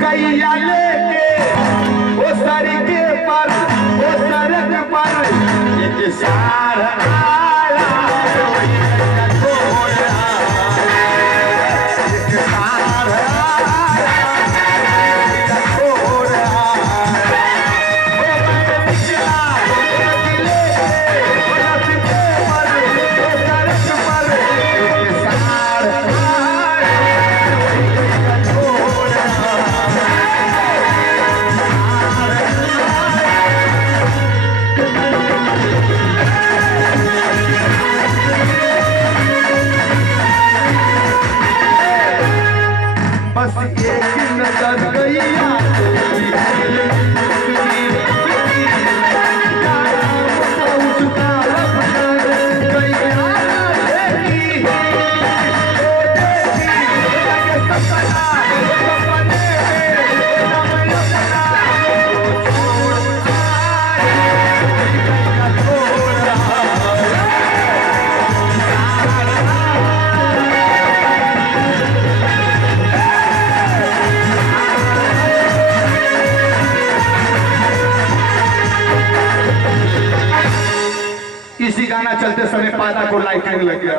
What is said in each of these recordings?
कैया लेके वो सड़क पर एक सारा बस एक नजर गैया इसी गाना चलते समय पादा को लाइटिंग लग गया,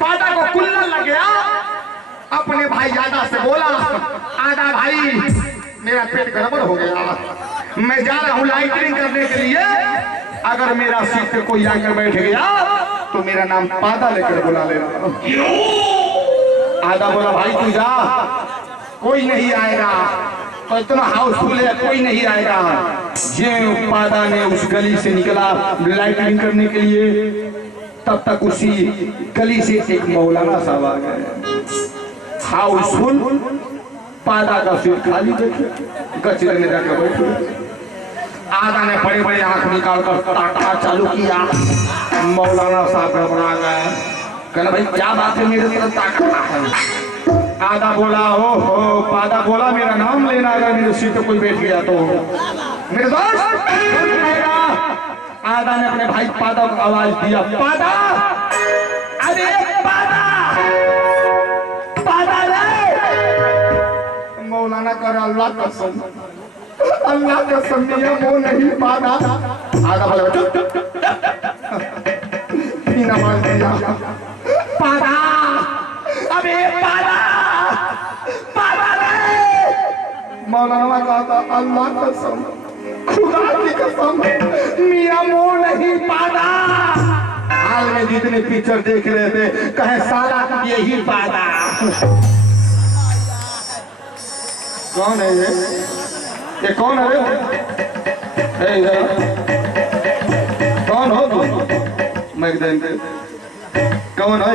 पादा को कुल्ला लग गया। अपने भाई आदा से बोला, आदा भाई मेरा पेट गड़बड़ हो गया, मैं जा रहा हूँ लाइटिंग करने के लिए, अगर मेरा सीट पे कोई आकर बैठ गया तो मेरा नाम पादा लेकर बुला लेना। आदा बोला भाई तू जा, कोई नहीं आएगा, तो इतना हाउसफुल है कोई नहीं आएगा। जो पादा ने उस गली से निकला लाइटिंग करने के लिए, तब तक उसी गली से एक मौलाना साहब आ गए। हाउसफुल पादा का सीट खाली देखे, गचरे में जाकर बैठे। आदा ने बड़े बड़े आंख निकालकर ताकना चालू किया। मौलाना साहब घबरा गए, कहना भाई क्या बात है, मेरे तरफ ताकना है। आदा बोला हो पादा बोला मेरा नाम लेना, अगर मेरे सीट पे कोई बैठ गया तो मेरे दोस्त। आदा ने अपने भाई पादा को आवाज दिया, पादा, अरे पादा, पादा रे। मौलाना कर अल्लाह कसम, अल्लाह कसम दिया वो नहीं पादा। आदा बोला चुप चुप नमाज दिया, पादा, अबे पादा, पादा रे। मौलाना कहता अल्लाह कसम, खुदा की कसम, मियां वो नहीं पादा। हाल में जितने पिक्चर देख रहे थे कहे सारा यही पादा। कौन है ये कौन है रे? कौन हो तुम? मैं कौन है?